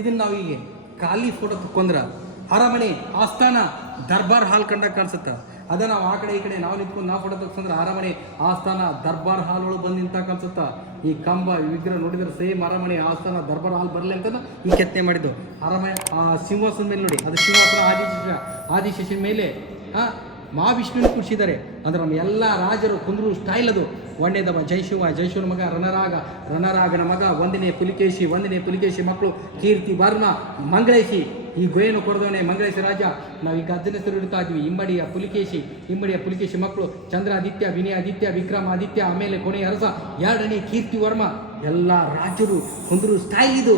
ಇದನ್ನ ನಾವು ಈಗ ಖಾಲಿ ಫೋಟೋ ತಕ್ಕೊಂಡ್ರ ಅರಮನೆ ಆಸ್ಥಾನ ದರ್ಬಾರ್ ಹಾಲ್ ಕಂಡಾಗ ಕಾಣಿಸುತ್ತೆ. ಅದ ನಾವು ಆ ಕಡೆ ಈ ಕಡೆ ನಾವು ನಿಂತ್ಕೊಂಡು ನಾವು ಫೋಟೋ ತಗ್ಸಂದ್ರೆ ಅರಮನೆ ಆಸ್ಥಾನ ದರ್ಬಾರ್ ಹಾಲ್ ಒಳಗೆ ಬಂದು ನಿಂತ ಕಾಣಿಸುತ್ತ. ಈ ಕಂಬ ವಿಗ್ರಹ ನೋಡಿದ್ರೆ ಸೇಮ್ ಅರಮನೆ ಆಸ್ಥಾನ ದರ್ಬಾರ್ ಹಾಲ್ ಬರಲಿ ಅಂತ ಈ ಕೆತ್ತನೆ ಮಾಡಿದ್ದು. ಅರಮನೆ ಆ ಸಿಂಹಾಸನ ಮೇಲೆ ನೋಡಿ, ಅದು ಸಿಂಹಾಸನ ಆದಿಶೇಷನ ಮೇಲೆ ಮಹಾವಿಷ್ಣುವಿನ ಕೂಡಿಸಿದ್ದಾರೆ. ಅಂದ್ರೆ ನಮ್ಮ ಎಲ್ಲ ರಾಜರು ಕುಂದ್ರು ಸ್ಟೈಲ್ ಅದು. ಒಂದೇದವ ಜಯಶಿವನ ಮಗ ರಣರಾಗನ ಮಗ ಒಂದನೇ ಪುಲಿಕೇಶಿ ಮಕ್ಕಳು ಕೀರ್ತಿ ವರ್ಮ ಮಂಗಳೇಶಿ. ಈ ಗೋಯನ್ನು ಕೊಡದವನೇ ಮಂಗಳೇಶಿ ರಾಜ. ನಾವು ಈಗ ಅಜ್ಜನ ಹೆಸರು ಇಡ್ತಾ ಇದ್ವಿ. ಇಮ್ಮಡಿಯ ಪುಲಿಕೇಶಿ ಮಕ್ಕಳು ಚಂದ್ರಾದಿತ್ಯ, ವಿನಯಾದಿತ್ಯ, ವಿಕ್ರಮಾದಿತ್ಯ, ಆಮೇಲೆ ಕೊನೆಯ ಅರಸ 2ನೇ ಕೀರ್ತಿ ವರ್ಮ. ಎಲ್ಲ ರಾಜರು ಕುಂದ್ರು ಸ್ಟೈಲ್ ಇದು.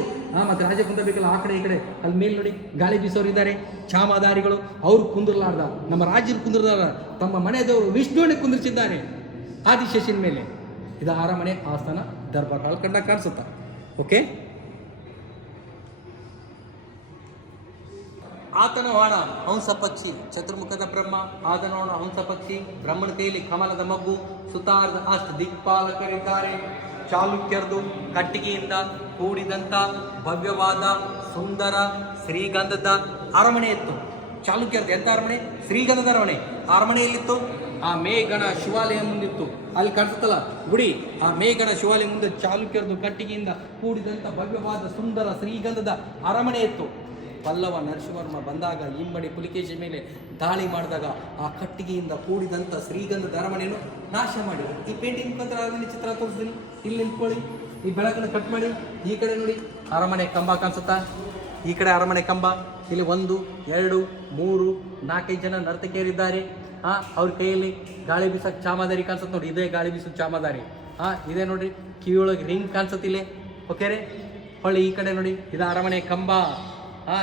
ಮತ್ತು ರಾಜ ಕುಂದಬೇಕಲ್ಲ ಆ ಕಡೆ ಈ ಕಡೆ. ಅಲ್ಲಿ ಮೇಲೆ ನೋಡಿ ಗಾಳಿ ಬೀಸೋರು ಇದ್ದಾರೆ, ಚಾಮದಾರಿಗಳು. ಅವ್ರು ಕುಂದ್ರಲಾರ್ದ ನಮ್ಮ ರಾಜರು ಕುಂದ್ರದಾರ ತಮ್ಮ ಮನೆ ದೇವರು ವಿಷ್ಣುವನ್ನೇ ಕುಂದಿರ್ಸಿದ್ದಾರೆ ಆದಿಶೇಷನ ಮೇಲೆ. ಇದು ಅರಮನೆ ಆಸ್ಥಾನ ದರ್ಬಾರ್ ಹಾಲ್ ಕಂಡಾಗ ಕಾಣಿಸುತ್ತ. ಓಕೆ, ಆತನವಾಣ ಹಂಸ ಪಕ್ಷಿ, ಚತುರ್ಮುಖದ ಬ್ರಹ್ಮ. ಆತನವಾಣ ಹಂಸ ಪಕ್ಷಿ, ಬ್ರಹ್ಮನ ಕೈಯಲ್ಲಿ ಕಮಲದ ಮಗ್ಗು, ಸುತಾರ್ಧ ಅಷ್ಟ ದಿಕ್ಪಾಲಕರಿದ್ದಾರೆ. ಚಾಲುಕ್ಯರದು ಕಟ್ಟಿಗೆಯಿಂದ ಕೂಡಿದಂಥ ಭವ್ಯವಾದ ಸುಂದರ ಶ್ರೀಗಂಧದ ಅರಮನೆ ಇತ್ತು. ಚಾಲುಕ್ಯರದು ಎಂಥ ಅರಮನೆ? ಶ್ರೀಗಂಧದ ಅರಮನೆ. ಅರಮನೆಯಲ್ಲಿತ್ತು ಆ ಮೇಘನ ಶಿವಾಲಯ ಮುಂದಿತ್ತು. ಅಲ್ಲಿ ಕಾಣಿಸುತ್ತಲ್ಲ ಗುಡಿ, ಆ ಮೇಘನ ಶಿವಾಲಯ ಮುಂದೆ ಚಾಲುಕ್ಯರದು ಕಟ್ಟಿಗೆಯಿಂದ ಕೂಡಿದಂಥ ಭವ್ಯವಾದ ಸುಂದರ ಶ್ರೀಗಂಧದ ಅರಮನೆ ಇತ್ತು. ಪಲ್ಲವ ನರಸಿಂಹವರ್ಮ ಬಂದಾಗ ಇಮ್ಮಡಿ ಪುಲಿಕೇಶಿ ಮೇಲೆ ದಾಳಿ ಮಾಡಿದಾಗ ಆ ಕಟ್ಟಿಗೆಯಿಂದ ಕೂಡಿದಂಥ ಶ್ರೀಗಂಧದ ಅರಮನೆಯನ್ನು ನಾಶ ಮಾಡಿ ಈ ಪೇಂಟಿಂಗ್ ಮುಖಾಂತರ ಅರಮನೆ ಚಿತ್ರ ತೋರಿಸ್ತೀನಿ. ಇಲ್ಲಿ ನಿಂತ್ಕೊಳ್ಳಿ, ಈ ಬೆಳಕನ್ನು ಕಟ್ ಮಾಡಿ. ಈ ಕಡೆ ನೋಡಿ ಅರಮನೆ ಕಂಬ ಕಾಣಿಸುತ್ತಾ? ಈ ಕಡೆ ಅರಮನೆ ಕಂಬ. ಇಲ್ಲಿ 1 2 3 4 ಜನ ನರ್ತಕಿಯರಿದ್ದಾರೆ. ಅವ್ರ ಕೈಯಲ್ಲಿ ಗಾಳಿ ಬೀಸಕ್ಕೆ ಚಾಮದಾರಿ ಕಾಣಿಸುತ್ತೆ ನೋಡಿ. ಇದೇ ಗಾಳಿ ಬೀಸೋ ಚಾಮದಾರಿ. ಇದೇ ನೋಡ್ರಿ ಕಿವಿಯೊಳಗೆ ರಿಂಗ್ ಕಾಣಿಸುತ್ತಿಲ್ಲ. ಓಕೆ ರೀ. ಹೊಳ್ಳಿ ಈ ಕಡೆ ನೋಡಿ, ಇದು ಅರಮನೆ ಕಂಬ.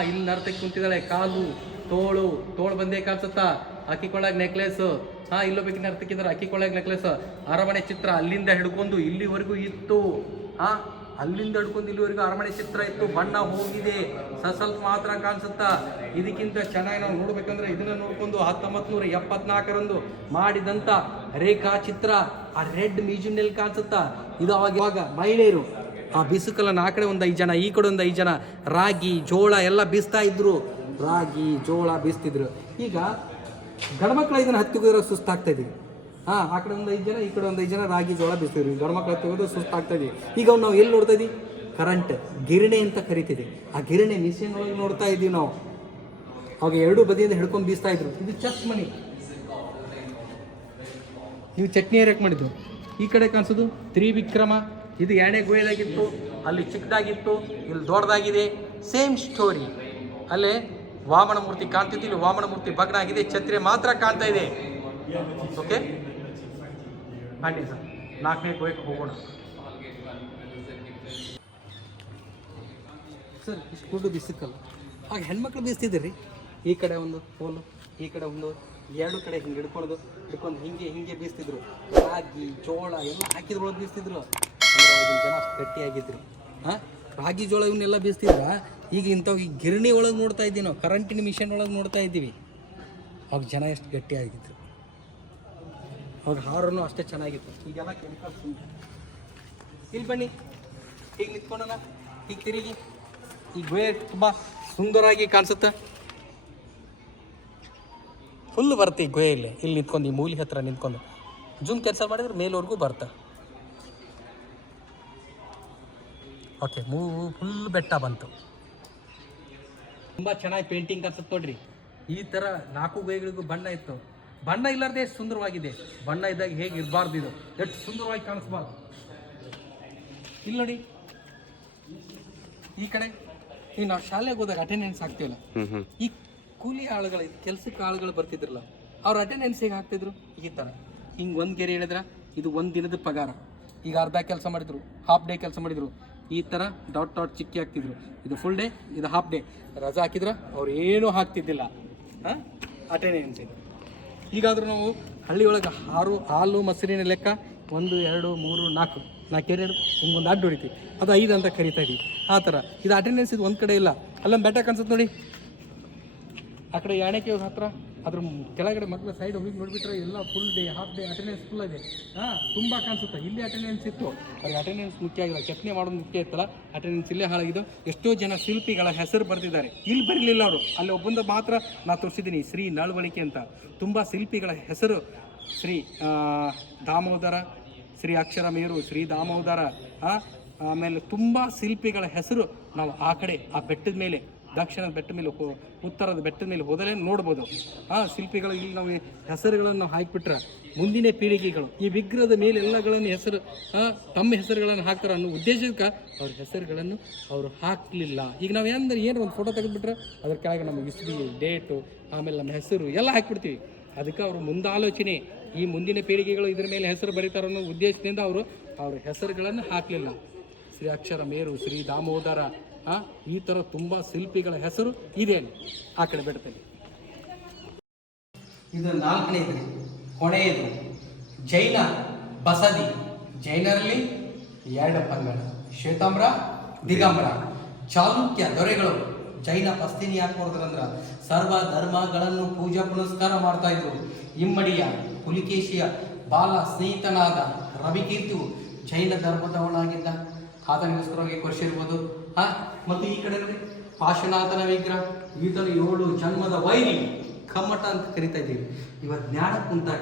ಇಲ್ಲಿ ನರ್ತಕಿ ಕುಂತಿದ್ದಾಳೆ. ಕಾಲು ತೋಳು ಬಂದೇ ಕಾಣಿಸುತ್ತಾ. ಅಕ್ಕಿಕೊಳ್ಳಾಗ ನೆಕ್ಲೆಸ್. ಇಲ್ಲೋ ಬೇಕಿ ನರ್ತಕಿದ್ರೆ ಅಕ್ಕಿಕೊಳ್ಳಾಗ ನೆಕ್ಲೆಸ್. ಅರಮನೆ ಚಿತ್ರ ಅಲ್ಲಿಂದ ಹಿಡ್ಕೊಂಡು ಇಲ್ಲಿವರೆಗೂ ಇತ್ತು. ಅಲ್ಲಿಂದ ಹಿಡ್ಕೊಂಡು ಇಲ್ಲಿವರೆಗೂ ಅರಮನೆ ಚಿತ್ರ ಇತ್ತು. ಬಣ್ಣ ಹೋಗಿದೆ, ಸ್ವಲ್ಪ ಮಾತ್ರ ಕಾಣಿಸುತ್ತಾ. ಇದಕ್ಕಿಂತ ಚೆನ್ನಾಗಿ ನಾವು ನೋಡ್ಬೇಕಂದ್ರೆ ಇದನ್ನ ನೋಡ್ಕೊಂಡು 1974ರಂದು ಮಾಡಿದಂಥ ರೇಖಾಚಿತ್ರ ಆ ರೆಡ್ ಮ್ಯೂಸಿಯಂನಲ್ಲಿ ಕಾಣಿಸುತ್ತಾ. ಇದು ಅವಾಗ ಮಹಿಳೆಯರು ಆ ಬಿಸುಕಲನ್ನು ಆ ಕಡೆ 5 ಜನ, ಈ ಕಡೆ 5 ಜನ ರಾಗಿ ಜೋಳ ಎಲ್ಲ ಬೀಸ್ತಾ ಇದ್ರು. ರಾಗಿ ಜೋಳ ಬೀಸ್ತಿದ್ರು. ಈಗ ಗಂಡ್ಮಕ್ಳು ಇದನ್ನು ಹತ್ತಿಗೋದ್ರೆ ಸುಸ್ತಾಗ್ತಾ ಇದೀವಿ. ಆ ಕಡೆ 5 ಜನ, ಈ ಕಡೆ 5 ಜನ ರಾಗಿ ಜೋಳ ಬೀಸ್ತಿದ್ವಿ. ಗಂಡ್ಮಕ್ಳು ಹತ್ತಿಗೋದ್ರೆ ಸುಸ್ತಾಗ್ತಾ ಇದೀವಿ. ಈಗ ನಾವು ಎಲ್ಲಿ ನೋಡ್ತಾ ಇದೀವಿ? ಕರೆಂಟ್ ಗಿರಣೆ ಅಂತ ಕರಿತಿದ್ವಿ. ಆ ಗಿರಣೆ ಮಿಷಿನ್ ಒಳಗೆ ನೋಡ್ತಾ ಇದ್ದೀವಿ ನಾವು. ಅವಾಗ 2 ಬದಿಯಿಂದ ಹಿಡ್ಕೊಂಡು ಬೀಸ್ತಾ ಇದ್ರು. ಇದು ಚೆಸ್ ಮನಿ. ನೀವು ಚಟ್ನಿ ಏರಕ್ಕೆ ಮಾಡಿದ್ದು. ಈ ಕಡೆ ಕಾಣಿಸೋದು ತ್ರಿವಿಕ್ರಮ. ಇದು 2ನೇ ಗೋಯಲಾಗಿತ್ತು, ಅಲ್ಲಿ ಚಿಕ್ಕದಾಗಿತ್ತು, ಇಲ್ಲಿ ದೊಡ್ಡದಾಗಿದೆ. Same story. ಅಲ್ಲೇ ವಾಮನ ಮೂರ್ತಿ ಕಾಣ್ತಿತ್ತು, ಇಲ್ಲಿ ವಾಮನ ಮೂರ್ತಿ ಭಗ್ನ ಆಗಿದೆ, ಛತ್ರಿ ಮಾತ್ರ ಕಾಣ್ತಾ ಇದೆ. ಓಕೆ, ಬನ್ನಿ ಸರ್ 4ನೇ ಗೋಯಕ್ಕೆ ಹೋಗೋಣ. ಸರ್ ಇಷ್ಟು ಗುಡ್ಡು ಬಿಸಿಕಲ್ಲ. ಆಗ ಹೆಣ್ಮಕ್ಳು ಬೀಸ್ತಿದ್ದೀರಿ. ಈ ಕಡೆ ಒಂದು ಪೋಲು, ಈ ಕಡೆ ಒಂದು, 2 ಕಡೆ ಹಿಂಗೆ ಹಿಡ್ಕೊಂಡು ಹಿಂಗೆ ಬೀಸ್ತಿದ್ರು. ರಾಗಿ ಜೋಳ ಎಲ್ಲ ಹಾಕಿದ್ರೊಳಗೆ ಬೀಸ್ತಿದ್ರು. ಆಗಿನ ಜನ ಅಷ್ಟು ಗಟ್ಟಿಯಾಗಿದ್ರು. ರಾಗಿ ಜೋಳ ಇವನ್ನೆಲ್ಲ ಬೀಸ್ತಿದ್ರ. ಈಗ ಇಂಥವು ಈ ಗಿರಣಿ ಒಳಗೆ ನೋಡ್ತಾ ಇದ್ದೀವಿ ನಾವು, ಕರೆಂಟಿನ ಮಿಷನ್ ಒಳಗೆ ನೋಡ್ತಾ ಇದ್ದೀವಿ. ಅವಾಗ ಜನ ಎಷ್ಟು ಗಟ್ಟಿಯಾಗಿದ್ರು. ಅವಾಗ ಹಾರನ್ನು ಅಷ್ಟೇ ಚೆನ್ನಾಗಿತ್ತು. ಈಗೆಲ್ಲ ಕೆಮಿಕಲ್ಸ್ ಉಂಟು. ಇಲ್ಲಿ ಬನ್ನಿ, ಹೀಗೆ ನಿಂತ್ಕೊಂಡಲ್ಲ, ಹೀಗೆ ತಿರುಗಿ. ಈ ಗುಹೆ ತುಂಬ ಸುಂದರವಾಗಿ ಕಾಣಿಸುತ್ತೆ. ಫುಲ್ ಬರುತ್ತೆ ಈ ಗುಹೆಯಲ್ಲಿ. ಇಲ್ಲಿ ನಿಂತ್ಕೊಂಡು ಈ ಮೂಲಿ ಹತ್ರ ನಿಂತ್ಕೊಂಡು ಜೂಮ್ ಕೆಲಸ ಮಾಡಿದ್ರೆ ಮೇಲ್ವರೆಗೂ ಬರ್ತಾ. ಓಕೆ, ಫುಲ್ ಬೆಟ್ಟ ಬಂತು. ತುಂಬ ಚೆನ್ನಾಗಿ ಪೇಂಟಿಂಗ್ ಕಾಣಿಸುತ್ತೆ ನೋಡ್ರಿ. ಈ ಥರ 4 ಗುಹೆಗಳಿಗೂ ಬಣ್ಣ ಇತ್ತು. ಬಣ್ಣ ಇಲ್ಲಾರ್ದೆ ಎಷ್ಟು ಸುಂದರವಾಗಿದೆ. ಬಣ್ಣ ಇದ್ದಾಗ ಹೇಗೆ ಇರಬಾರ್ದು, ಇದು ಎಷ್ಟು ಸುಂದರವಾಗಿ ಕಾಣಿಸ್ಬಾರ್ದು. ಇಲ್ಲಿ ನೋಡಿ, ಈ ಕಡೆ ಈಗ ನಾವು ಶಾಲೆಗೆ ಹೋದಾಗ ಅಟೆಂಡೆನ್ಸ್ ಹಾಕ್ತೀವಲ್ಲ, ಈ ಕೂಲಿ ಆಳುಗಳು, ಕೆಲಸಕ್ಕೆ ಆಳುಗಳು ಬರ್ತಿದ್ರಲ್ಲ, ಅವ್ರ ಅಟೆಂಡೆನ್ಸ್ ಹೇಗೆ ಹಾಕ್ತಿದ್ರು? ಈ ಥರ ಹಿಂಗೆ 1 ಗೆರೆ ಹೇಳಿದ್ರೆ ಇದು 1 ದಿನದ ಪಗಾರ. ಈಗ ಅರ್ಧ ಕೆಲಸ ಮಾಡಿದ್ರು, ಹಾಫ್ ಡೇ ಕೆಲಸ ಮಾಡಿದ್ರು, ಈ ಥರ ಡಾಟ್ ಚಿಕ್ಕಿ ಹಾಕ್ತಿದ್ರು. ಇದು ಫುಲ್ ಡೇ, ಇದು ಹಾಫ್ ಡೇ. ರಜಾ ಹಾಕಿದ್ರೆ ಅವ್ರು ಏನೂ ಹಾಕ್ತಿದ್ದಿಲ್ಲ. ಅಟೆಂಡೆನ್ಸ್ ಇದು. ಈಗಾದರೂ ನಾವು ಹಳ್ಳಿಯೊಳಗೆ ಹಾಲು ಮೊಸರಿನ ಲೆಕ್ಕ 1 2 3 4 ಕೆರೆ ಹಿಂಗೊಂದು ಅಡ್ಡು ಹೊಡಿತೀವಿ. ಅದು 5 ಅಂತ ಕರಿತಾ ಇದೀವಿ. ಆ ಥರ ಇದು ಅಟೆಂಡೆನ್ಸ್ ಇದು ಒಂದು ಕಡೆ ಇಲ್ಲ. ಅಲ್ಲೊಂದು ಬೆಟ್ಟ ಕಾಣಿಸುತ್ತೆ ನೋಡಿ, ಆ ಕಡೆ ಯಾಣೆಕೆ ಹತ್ರ ಅದ್ರ ಕೆಳಗಡೆ ಮಕ್ಕಳ ಸೈಡ್ ಹೋಗಿ ನೋಡಿಬಿಟ್ರೆ ಎಲ್ಲ full day half day attendance full ಇದೆ. ತುಂಬ ಕಾಣಿಸುತ್ತೆ. ಇಲ್ಲಿ ಅಟೆಂಡೆನ್ಸ್ ಇತ್ತು, ಅವ್ರಿಗೆ ಅಟೆಂಡೆನ್ಸ್ ಮುಖ್ಯ ಆಗಿಲ್ಲ, ಕೆತ್ತನೆ ಮಾಡೋದು ಮುಖ್ಯ ಇತ್ತಲ್ಲ, ಅಟೆಂಡೆನ್ಸ್ ಇಲ್ಲೇ ಹಾಳಾಗಿದ್ದು. ಎಷ್ಟೋ ಜನ ಶಿಲ್ಪಿಗಳ ಹೆಸರು ಬರೆದಿದ್ದಾರೆ, ಇಲ್ಲಿ ಬರಲಿಲ್ಲ ಅವರು. ಅಲ್ಲಿ ಒಬ್ಬಂದು ಮಾತ್ರ ನಾನು ತೋರಿಸಿದ್ದೀನಿ, ಶ್ರೀ ನಳವಳಿಕೆ ಅಂತ. ತುಂಬ ಶಿಲ್ಪಿಗಳ ಹೆಸರು ಶ್ರೀ ದಾಮೋದರ, ಶ್ರೀ ಅಕ್ಷರ ಮೇರು, ಶ್ರೀ ದಾಮೋದರ, ಆಮೇಲೆ ತುಂಬ ಶಿಲ್ಪಿಗಳ ಹೆಸರು ನಾವು ಆ ಕಡೆ ಆ ಬೆಟ್ಟದ ಮೇಲೆ, ದಕ್ಷಿಣದ ಬೆಟ್ಟ ಮೇಲೆ, ಉತ್ತರದ ಬೆಟ್ಟದ ಮೇಲೆ ಹೋದಲೇ ನೋಡ್ಬೋದು. ಶಿಲ್ಪಿಗಳು ಇಲ್ಲಿ ನಾವು ಹೆಸರುಗಳನ್ನು ನಾವು ಹಾಕಿಬಿಟ್ರೆ ಮುಂದಿನ ಪೀಳಿಗೆಗಳು ಈ ವಿಗ್ರಹದ ಮೇಲೆ ಎಲ್ಲಗಳನ್ನು ಹೆಸರು ತಮ್ಮ ಹೆಸರುಗಳನ್ನು ಹಾಕ್ತಾರೆ ಅನ್ನೋ ಉದ್ದೇಶಕ್ಕೆ ಅವ್ರ ಹೆಸರುಗಳನ್ನು ಅವರು ಹಾಕಲಿಲ್ಲ. ಈಗ ನಾವು ಏನು ಒಂದು ಫೋಟೋ ತೆಗೆದುಬಿಟ್ರೆ ಅದ್ರ ಕೆಳಗೆ ನಮ್ಮ ಇಸ್ವಿ, ಡೇಟು, ಆಮೇಲೆ ನಮ್ಮ ಹೆಸರು ಎಲ್ಲ ಹಾಕಿಬಿಡ್ತೀವಿ. ಅದಕ್ಕೆ ಅವರು ಮುಂದಾಲೋಚನೆ, ಈ ಮುಂದಿನ ಪೀಳಿಗೆಗಳು ಇದ್ರ ಮೇಲೆ ಹೆಸರು ಬರೀತಾರೆ ಅನ್ನೋ ಉದ್ದೇಶದಿಂದ ಅವರು ಅವ್ರ ಹೆಸರುಗಳನ್ನು ಹಾಕಲಿಲ್ಲ. ಶ್ರೀ ಅಕ್ಷರ ಮೇರು, ಶ್ರೀ ದಾಮೋದರ, ಈ ಥರ ತುಂಬ ಶಿಲ್ಪಿಗಳ ಹೆಸರು ಇದೆ ಆ ಕಡೆ ಬೆಟ್ಟದಲ್ಲಿ. ಇದು 4ನೇದು, ಕೊನೆಯದು ಜೈನ ಬಸದಿ. ಜೈನರಲ್ಲಿ 2 ಪಂಗಡ, ಶ್ವೇತಾಂಬರ, ದಿಗಂಬರ. ಚಾಲುಕ್ಯ ದೊರೆಗಳು ಜೈನ ಪಸ್ತಿನಿ ಯಾಕೆ ಕೊಡ್ತಾರಂದ್ರೆ ಸರ್ವ ಧರ್ಮಗಳನ್ನು ಪೂಜಾ ಪುನಸ್ಕಾರ ಮಾಡ್ತಾ ಇದ್ರು. ಇಮ್ಮಡಿಯ ಪುಲಿಕೇಶಿಯ ಬಾಲ ಸ್ನೇಹಿತನಾದ ರವಿಕೀರ್ತಿಯು ಜೈನ ಧರ್ಮದವನಾಗಿದ್ದ, ಆತನಿಗೋಸ್ಕರವಾಗಿ ಕೊರ್ಸಿರ್ಬೋದು. ಮತ್ತು ಈ ಕಡೆ ನೋಡಿ ಪಾರ್ಶ್ವನಾಥನ ವಿಗ್ರಹ, ಈತನು 7 ಜನ್ಮದ ವೈರಿ, ಕಮ್ಮಟ ಅಂತ ಕರಿತಾ ಇದ್ದೀವಿ. ಇವತ್ತು ಜ್ಞಾನ ಕುಂತಾಗ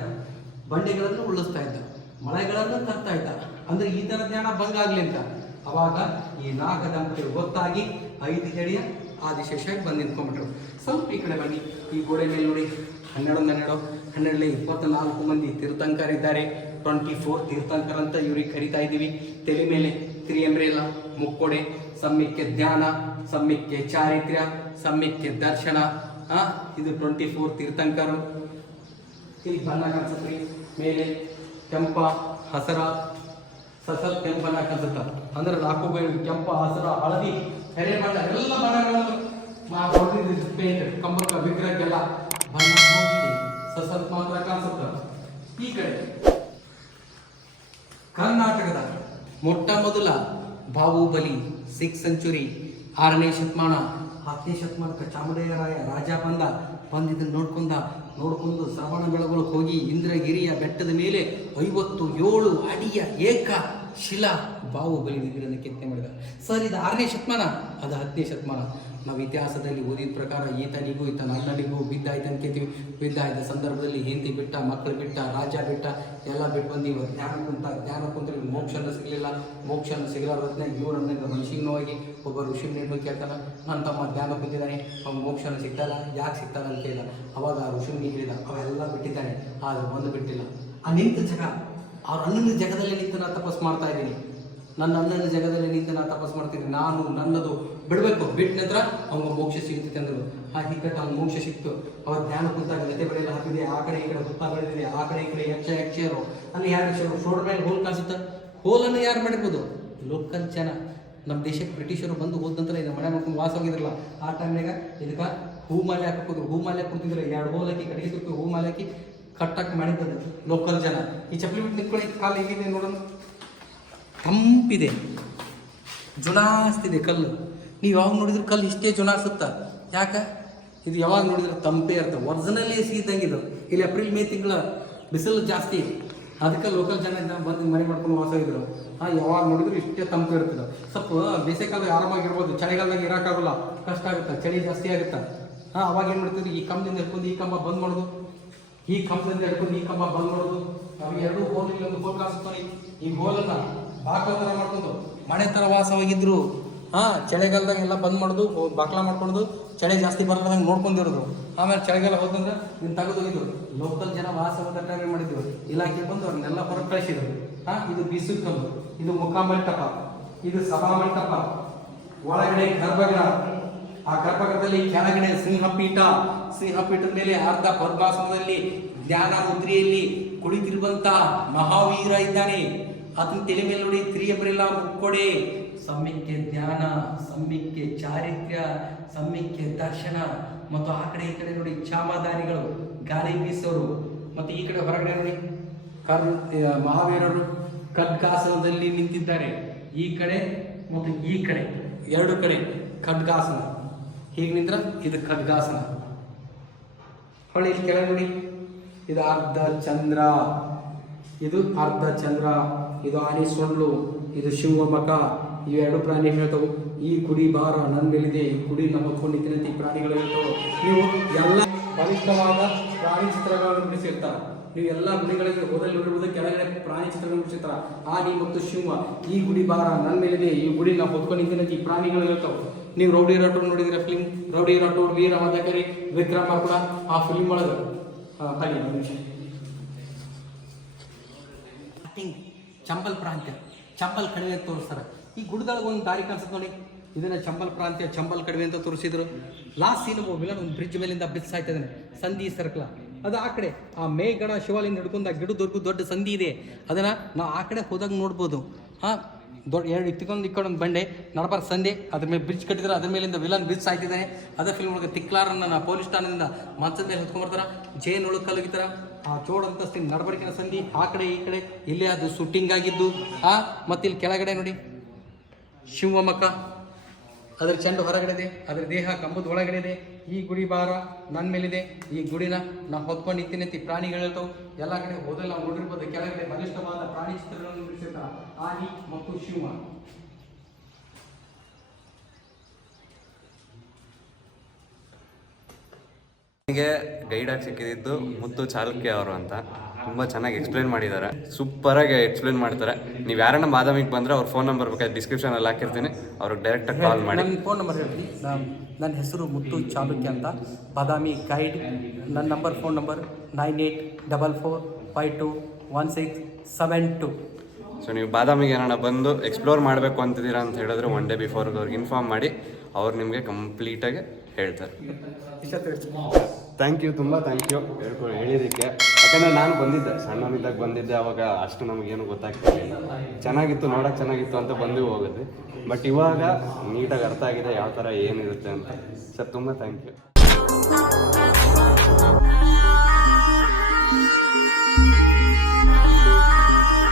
ಬಂಡೆಗಳನ್ನು ಉಳಿಸ್ತಾ ಇದ್ದ, ಮಳೆಗಳನ್ನು ತರ್ತಾ ಇದ್ದ, ಅಂದ್ರೆ ಈ ಥರ ಜ್ಞಾನ ಭಂಗ ಆಗಲಿ ಅಂತ ಅವಾಗ ಈ 4 ದಂಪತಿಗಳು ಗೊತ್ತಾಗಿ 5 ಜಡಿಯ ಆದಿಶೇಷಾಗಿ ಬಂದು ನಿಂತ್ಕೊಂಡ್ಬಿಟ್ರು. ಸ್ವಲ್ಪ ಈ ಕಡೆ ಬನ್ನಿ, ಈ ಗೋಡೆ ಮೇಲೆ ನೋಡಿ 12 24 ಮಂದಿ ತೀರ್ಥಂಕರಿದ್ದಾರೆ. 24 ತೀರ್ಥಂಕರ ಅಂತ ಇವ್ರಿಗೆ ಕರಿತಾ ಇದ್ದೀವಿ. ತಲೆ ಮೇಲೆ ತ್ರಿಯಂಬ್ರೇಲ, ಮುಕ್ಕೊಡೆ, ಸಮ್ಯಕ್ಕೆ ಧ್ಯಾನ, ಸಮ್ಯಕ್ಕೆ ಚಾರಿತ್ರ್ಯ, ಸಮ್ಯಕ್ಕೆ ದರ್ಶನ. ಇದು 24 ತೀರ್ಥಂಕರು. ಇಲ್ಲಿ ಬಣ್ಣ ಕಾಣಿಸುತ್ತೆ ಮೇಲೆ ಕೆಂಪ, ಹಸರ, ಸಸತ್ ಕೆಂಪನ ಕಾಣಿಸುತ್ತ, ಅಂದ್ರೆ 4 ಬಣ್ಣ, ಕೆಂಪ, ಹಸರ, ಹಳದಿ, ಎರೆ ಬಣ್ಣ, ಎಲ್ಲ ಬಣ್ಣಗಳನ್ನು ಪೇಂಟ್ ಕಂಬಕ್ಕ ವಿಗ್ರಹಕ್ಕೆಲ್ಲ ಬಣ್ಣ ಹೋಗಿದೆ. ಸಸತ್ ಮಾತ್ರ ಕಾಣಿಸುತ್ತ. ಈ ಕಡೆ ಕರ್ನಾಟಕದ ಮೊಟ್ಟ ಮೊದಲ ಬಾಹುಬಲಿ 6th ಸೆಂಚುರಿ, 6ನೇ ಶತಮಾನ, 10ನೇ ಶತಮಾನಕ್ಕೆ ಚಾಮುಂಡೇಯರಾಯ ರಾಜ ಬಂದಿದ್ದನ್ನು ನೋಡ್ಕೊಂಡು ಶ್ರವಣ ಬೆಳಗೊಳಕ್ಕೆ ಹೋಗಿ ಇಂದ್ರಗಿರಿಯ ಬೆಟ್ಟದ ಮೇಲೆ 57 ಅಡಿಯ ಏಕ ಶಿಲಾ ಬಾಹುಬಲಿ ವಿಗ್ರಹನ ಕೆತ್ತನೆ ಮಾಡಿದ. ಸರ್, ಇದು 6ನೇ ಶತಮಾನ, ಅದು 10ನೇ ಶತಮಾನ. ನಾವು ಇತಿಹಾಸದಲ್ಲಿ ಓದಿದ ಪ್ರಕಾರ ಈತನಿಗೂ ಅಣ್ಣನಿಗೂ ಬಿದ್ದಾಯ್ತು ಅನ್ಕೋತೀವಿ. ಬಿದ್ದಾಯ್ದ ಸಂದರ್ಭದಲ್ಲಿ ಹೆಂಡತಿ ಬಿಟ್ಟ, ಮಕ್ಕಳು ಬಿಟ್ಟ, ರಾಜ ಬಿಟ್ಟ, ಎಲ್ಲ ಬಿಟ್ಟು ಬಂದು ಧ್ಯಾನ ಕುಂತ್ರೆ ಮೋಕ್ಷನ ಸಿಗಲಿಲ್ಲ. ಮೋಕ್ಷನ ಸಿಗಲಾರ್ದನ್ನ ಇವರನ್ನ ಮನುಷ್ಯನ ಹೋಗಿ ಒಬ್ಬ ಋಷಿ ನೇಮಿ ಕೇಳ್ತಾನೆ, ನನ್ನ ತಮ್ಮ ಧ್ಯಾನ ಕುಂತಿದ್ದಾನೆ, ಅವ್ನು ಮೋಕ್ಷನ ಸಿಗ್ತಾಯಿಲ್ಲ, ಯಾಕೆ ಸಿಗ್ತಾನೆ ಅಂತ ಕೇಳಿದ. ಅವಾಗ ಆ ಋಷಿನಿ ಹೇಳಿದ, ಅವೆಲ್ಲ ಬಿಟ್ಟಿದ್ದಾನೆ, ಆದರೆ ಒಂದು ಬಿಟ್ಟಿಲ್ಲ. ಆ ನಿಂತ ಜಗ, ಅವ್ರ ಅಣ್ಣನ ಜಗದಲ್ಲಿ ನಿಂತು ನಾನು ತಪಸ್ ಮಾಡ್ತಾ ಇದ್ದೀನಿ, ನನ್ನ ಅಣ್ಣನ ಜಗದಲ್ಲಿ ನಿಂತು ನಾನು ತಪಸ್ ಮಾಡ್ತೀನಿ, ನಾನು ನನ್ನದು ಬಿಡಬೇಕು, ಬಿಟ್ಟ ನಂತರ ಅವ್ನಿಗೆ ಮೋಕ್ಷ ಸಿಗುತ್ತೆ ಅಂದರು. ಆ ಹಿಕ್ಕಟ್ಟು ಅವ್ನು ಮೋಕ್ಷ ಸಿಕ್ತು. ಅವ್ರ ಧ್ಯಾನ ಕುಂತಾಗ ಜೊತೆ ಬೆಳೆಯಲ್ಲ ಹಾಕಿದೆ, ಆ ಕಡೆ ಈ ಕಡೆ ಹುತ್ತ ಬೆಳೆದಿದೆ, ಆ ಕಡೆ ಈ ಕಡೆ ಯಕ್ಷರು ಅಲ್ಲಿ ಯಾರು ಶೋಡ್ ಮೇಲೆ ಹೋಲ್ ಕಾಣಿಸುತ್ತೆ. ಹೋಲನ್ನು ಯಾರು ಮಾಡಿರ್ಬೋದು? ಲೋಕಲ್ ಜನ. ನಮ್ಮ ದೇಶಕ್ಕೆ ಬ್ರಿಟಿಷರು ಬಂದು ಹೋದ ನಂತರ ಇದು ಮನೆ ಮಾಡ್ಕೊಂಡು ವಾಸ ಹೋಗಿದ್ರಲ್ಲ, ಆ ಟೈಮ್ನಾಗ ಇದಕ್ಕೆ ಹೂಮಾಲೆ ಹಾಕಿದ್ರು. ಹೂಮಾಲೆ ಕೊಡ್ತಿದ್ರು, 2 ಹೋಲಕ್ಕಿ ಕಡೆಗೆ ತುಪ್ಪಿ ಹೂಮಾಲೆ ಹಾಕಿ ಕಟ್ಟಕ್ಕೆ ಮಾಡಿದ್ದದು ಲೋಕಲ್ ಜನ. ಈ ಚಪ್ಪಲಿ ಬಿಟ್ಟು ನಿಂತ್ಕೊಳ್ಳಿ, ಕಾಲು ಹೇಗಿದೆ ನೋಡೋಣ, ತಂಪಿದೆ, ಜುನಾಸ್ತಿದೆ ಕಲ್ಲು. ನೀವು ಯಾವಾಗ ನೋಡಿದ್ರು ಕಲ್ಲು ಇಷ್ಟೇ ಜುನಾಸುತ್ತ. ಯಾಕೆ? ಇದು ಯಾವಾಗ ನೋಡಿದ್ರೆ ತಂಪೇ ಇರ್ತದೆ, ಒರಿಜಿನಲ್ ಎಸಿ ಇದ್ದಂಗಿದು. ಇಲ್ಲಿ ಏಪ್ರಿಲ್ ಮೇ ತಿಂಗಳ ಬಿಸಿಲು ಜಾಸ್ತಿ, ಅದಕ್ಕೆ ಲೋಕಲ್ ಜನ ಬಂದು ಮನೆ ಮಾಡ್ಕೊಂಡು ವಾಸ ಇದ್ರು. ಯಾವಾಗ ನೋಡಿದ್ರು ಇಷ್ಟೇ ತಂಪು ಇರ್ತದೆ. ಸ್ವಲ್ಪ ಬೇಸಿಗೆಕಾಲ ಆರಾಮಾಗಿರ್ಬೋದು, ಚಳಿಗಾಲದಾಗ ಇರೋಕ್ಕಾಗಲ್ಲ, ಕಷ್ಟ ಆಗುತ್ತೆ, ಚಳಿ ಜಾಸ್ತಿ ಆಗುತ್ತೆ. ಅವಾಗ ಏನು ಮಾಡ್ತಿದ್ರು, ಈ ಕಂಬದಿಂದ ಹಿಡ್ಕೊಂಡು ಈ ಕಂಬ ಬಂದ್ ಮಾಡೋದು, ಈ ಕಂಬದಿಂದ ಹಿಡ್ಕೊಂಡು ಈ ಕಂಬ ಬಂದ್ ಮಾಡೋದು. ಅವು 2 ಹೋಲ್, ಇಲ್ಲೊಂದು ಹೋಲ್ ಕಾಣಿಸ್ತಾನೆ. ಈ ಹೋಲನ್ನ ಬಾಕ್ಲ ಥರ ಮಾಡ್ಕೊಂಡು ಮನೆ ಥರ ವಾಸವಾಗಿದ್ರು. ಚಳಿಗಾಲದಾಗ ಎಲ್ಲ ಬಂದ್ ಮಾಡೋದು, ಬಾಕ್ಲ ಮಾಡ್ಕೊಳ್ಳೋದು, ಚಳಿ ಜಾಸ್ತಿ ಬರದಂಗೆ ನೋಡ್ಕೊಂಡಿರೋದು. ಆಮೇಲೆ ಚಳಿಗಾಲ ಹೋದಂದ್ರೆ ಇನ್ನು ತೆಗೆದೋಗಿದ್ದು ಲೋಕಲ್ ಜನ ವಾಸವಾದ ಟೈಮ್ ಮಾಡಿದ್ರು. ಇಲಾಖೆ ಬಂದು ಅವ್ರನ್ನೆಲ್ಲ ಹೊರಗೆ ಕಳಿಸಿದ್ರು. ಇದು ಬಿಸು ಕಲ್ಲು, ಇದು ಮುಖಮಂಟಪ, ಇದು ಸಭಾಮಂಟಪ, ಒಳಗಡೆ ಗರ್ಭಗೃಹ. ಆ ಗರ್ಭಗೃಹದಲ್ಲಿ ಕೆಳಗಡೆ ಸಿಂಹಪೀಠದ ಮೇಲೆ ಅರ್ಧ ಪದ್ಮಾಸನದಲ್ಲಿ ಜ್ಞಾನ ಮುದ್ರೆಯಲ್ಲಿ ಕುಳಿತಿರುವಂತ ಮಹಾವೀರ ಇದ್ದಾನೆ. ಅದನ್ನ ತಲೆ ಮೇಲೆ ನೋಡಿ ತ್ರಿಯಂಬ್ರೇಲ, ಮುಕ್ಕೊಡೆ, ಸಮ್ಯಕ್ಕೆ ಧ್ಯಾನ, ಸಮ್ಯಕ್ಕೆ ಚಾರಿತ್ರ್ಯ, ಸಮ್ಯಕ್ಕೆ ದರ್ಶನ. ಮತ್ತು ಆ ಕಡೆ ಈ ಕಡೆ ನೋಡಿ ಚಾಮದಾರಿಗಳು, ಗಾಳಿ ಬೀಸೋರು. ಮತ್ತು ಈ ಕಡೆ ಹೊರಗಡೆ ನೋಡಿ ಮಹಾವೀರರು ಖಡ್ಗಾಸನದಲ್ಲಿ ನಿಂತಿದ್ದಾರೆ. ಈ ಕಡೆ ಮತ್ತು ಈ ಕಡೆ 2 ಕಡೆ ಖಡ್ಗಾಸನ. ಹೀಗೆ ನಿಂತ್ರ ಇದು ಖಡ್ಗಾಸನ. ಹೊಳ್ಳಿ ಇಲ್ಲಿ ಕೆಳಗೆ ನೋಡಿ, ಇದು ಅರ್ಧ ಚಂದ್ರ, ಇದು ಅರ್ಧ ಚಂದ್ರ, ಇದು ಆನೆ ಸೊಳ್ಳು, ಇದು ಶಿವಮೊಗ್ಗ. ಇವೆರಡು ಪ್ರಾಣಿ ಹೇಳ್ತಾವೆ. ಈ ಕುಡಿ ಭಾರ ನನ್ನ ಮೇಲಿದೆ, ಈ ಕುಡಿ ನಮ್ಮ ಹೊತ್ಕೊಂಡಿದ್ದಂತೆ ಈ ಪ್ರಾಣಿಗಳು ಹೇಳ್ತಾವೆ. ನೀವು ಎಲ್ಲ ಬಲಿಷ್ಠವಾದ ಪ್ರಾಣಿ ಚಿತ್ರಗಳನ್ನು ಬಿಡಿಸಿರ್ತಾರೆ. ನೀವು ಎಲ್ಲ ಗುಡಿಗಳಿಗೆ ಹೋದಲ್ಲಿ ನೋಡಿರುವುದು ಕೆಳಗಡೆ ಪ್ರಾಣಿ ಚಿತ್ರಗಳನ್ನು ಬಿಡಿಸಿರ್ತಾರೆ. ಆನೆ ಮತ್ತು ಸಿಂಹ, ಈ ಗುಡಿ ಭಾರ ನನ್ನ ಮೇಲಿದೆ, ಈ ಗುಡಿ ನಾವು ಹೊತ್ಕೊಂಡಿದ್ದಂತೆ ಈ ಪ್ರಾಣಿಗಳು ಹೇಳ್ತಾವೆ. ನೀವು ರೌಡಿ ರಾಠೋಡ್ ನೋಡಿದಿರ ಫಿಲ್ಮ್, ರೌಡಿ ರಾಠೋಡ್, ವೀರ ಮದಕರಿ, ವಿಕ್ರಮ ಕೂಡ ಆ ಫಿಲ್ಮ್ ಒಳಗೆ ಚಂಬಲ್ ಪ್ರಾಂತ್ಯ, ಚಂಬಲ್ ಕಣಿವೆ ಅಂತ ತೋರಿಸ್ತಾರೆ. ಈ ಗುಡ್ದೊಳಗೆ ಒಂದು ದಾರಿ ಕಾಣಿಸುತ್ತೆ ನೋಡಿ, ಇದನ್ನ ಚಂಬಲ್ ಪ್ರಾಂತ್ಯ, ಚಂಬಲ್ ಕಣಿವೆ ಅಂತ ತೋರಿಸಿದ್ರು. ಲಾಸ್ಟ್ ಸೀನ್ ವಿಲನ್ ಒಂದು ಬ್ರಿಡ್ಜ್ ಮೇಲಿಂದ ಬಿದ್ದು ಸಾಯ್ತದಾನೆ, ಸಂಧಿ ಸರ್ಕಲ. ಅದು ಆ ಕಡೆ ಆ ಮೇಗಡ ಶಿವಾಲಿಂದ ಹಿಡ್ಕೊಂಡು ಆ ಗಿಡದವರೆಗೂ ದೊಡ್ಡ ಸಂಧಿ ಇದೆ. ಅದನ್ನು ನಾವು ಆ ಕಡೆ ಹೋದಾಗ ನೋಡ್ಬೋದು. ದೊಡ್ಡ ಎರಡು ಇಟ್ಕೊಂಡು ಇಕ್ಕೊಂಡೊಂದು ಬಂಡೆ ನಡಬಾರ ಸಂಧೆ, ಅದ್ರ ಮೇಲೆ ಬ್ರಿಡ್ಜ್ ಕಟ್ಟಿದ್ರೆ ಅದ್ರ ಮೇಲಿಂದ ವಿಲನ್ ಬ್ರಿಡ್ಜ್ ಸಾಯ್ತಿದ್ದಾನೆ. ಅದೇ ಫಿಲ್ಮ್ ಒಳಗೆ ತಿಕ್ಲಾರನ್ನ ಪೊಲೀಸ್ ಠಾಣೆಯಿಂದ ಮಂಚದ ಮೇಲೆ ಹೊತ್ಕೊಂಡ್ಬರ್ತಾರ, ಜೇನ್ ಒಳಗೆ ಕಲಗಿತಾರ. ಆ ಚೋಡ್ ಅಂತಸ್ತಿನ ನಡಬರ್ಕಿನ ಸಂಧಿ ಆ ಕಡೆ ಈ ಕಡೆ, ಇಲ್ಲೇ ಅದು ಶೂಟಿಂಗ್ ಆಗಿದ್ದು. ಮತ್ತು ಇಲ್ಲಿ ಕೆಳಗಡೆ ನೋಡಿ ಶಿವಮೊಗ್ಗ, ಅದ್ರ ಚೆಂಡು ಹೊರಗಡೆ ಇದೆ, ಅದ್ರ ದೇಹ ಕಂಬದ ಒಳಗಡೆ ಇದೆ. ಈ ಗುಡಿ ಭಾರ ನನ್ನ ಮೇಲಿದೆ, ಈ ಗುಡಿನ ನಾವು ಹೊತ್ಕೊಂಡು ನಿಂತಿನಂತಿ ಪ್ರಾಣಿಗಳು ಹೇಳ್ತಾವೆ. ಎಲ್ಲ ಕಡೆ ಹೋದಲ್ಲಿ ನಾವು ನೋಡಿರ್ಬೋದು, ಕೆಳಗಡೆ ಬಲಿಷ್ಠವಾದ ಪ್ರಾಣಿ ಚಿತ್ರಗಳನ್ನು ಬಿಡಿಸಿರ್ತಾರೆ, ಆನೆ ಮತ್ತು ಶಿವ. ನನಗೆ ಗೈಡಾಗಿ ಸಿಕ್ಕಿದ್ದು ಮುತ್ತು ಚಾಲುಕ್ಯ ಅವರು ಅಂತ. ತುಂಬ ಚೆನ್ನಾಗಿ ಎಕ್ಸ್ಪ್ಲೇನ್ ಮಾಡಿದ್ದಾರೆ, ಸೂಪರಾಗಿ ಎಕ್ಸ್ಪ್ಲೇನ್ ಮಾಡ್ತಾರೆ. ನೀವು ಯಾರನ್ನ ಬಾದಾಮಿಗೆ ಬಂದರೆ ಅವ್ರ ಫೋನ್ ನಂಬರ್ ಬೇಕಾದ್ರೆ ಡಿಸ್ಕ್ರಿಪ್ಷನಲ್ಲಿ ಹಾಕಿರ್ತೀನಿ, ಅವ್ರಿಗೆ ಡೈರೆಕ್ಟಾಗಿ ಕಾಲ್ ಮಾಡಿ. ನನ್ನ ಫೋನ್ ನಂಬರ್ ಹೇಳ್ತೀನಿ. ನನ್ನ ಹೆಸರು ಮುತ್ತು ಚಾಲುಕ್ಯ ಅಂತ, ಬಾದಾಮಿ ಗೈಡ್. ನನ್ನ ಫೋನ್ ನಂಬರ್ 9844521672. ಸೊ ನೀವು ಬಾದಾಮಿಗೆ ಏನಾರ ಬಂದು ಎಕ್ಸ್ಪ್ಲೋರ್ ಮಾಡಬೇಕು ಅಂತಿದ್ದೀರಾ ಅಂತ ಹೇಳಿದ್ರೆ ಒನ್ ಡೇ ಬಿಫೋರ್ ಅವ್ರಿಗೆ ಇನ್ಫಾರ್ಮ್ ಮಾಡಿ, ಅವ್ರು ನಿಮಗೆ ಕಂಪ್ಲೀಟಾಗಿ ಹೇಳ್ತಾರೆ. ಥ್ಯಾಂಕ್ ಯು, ತುಂಬ ಥ್ಯಾಂಕ್ ಯು ಹೇಳಿದ್ದಕ್ಕೆ. ಯಾಕಂದರೆ ನಾನು ಬಂದಿದ್ದೆ, ಸಣ್ಣನಿದ್ದಾಗ ಬಂದಿದ್ದೆ, ಅವಾಗ ಅಷ್ಟು ನಮಗೇನು ಗೊತ್ತಾಗ್ತಿರಲಿಲ್ಲ. ಚೆನ್ನಾಗಿತ್ತು, ನೋಡೋಕೆ ಚೆನ್ನಾಗಿತ್ತು ಅಂತ ಬಂದು ಹೋಗುತ್ತೆ. ಬಟ್ ಇವಾಗ ನೀಟಾಗಿ ಅರ್ಥ ಆಗಿದೆ ಯಾವ ಥರ ಏನಿರುತ್ತೆ ಅಂತ. ಸರ್ ತುಂಬ ಥ್ಯಾಂಕ್ ಯು.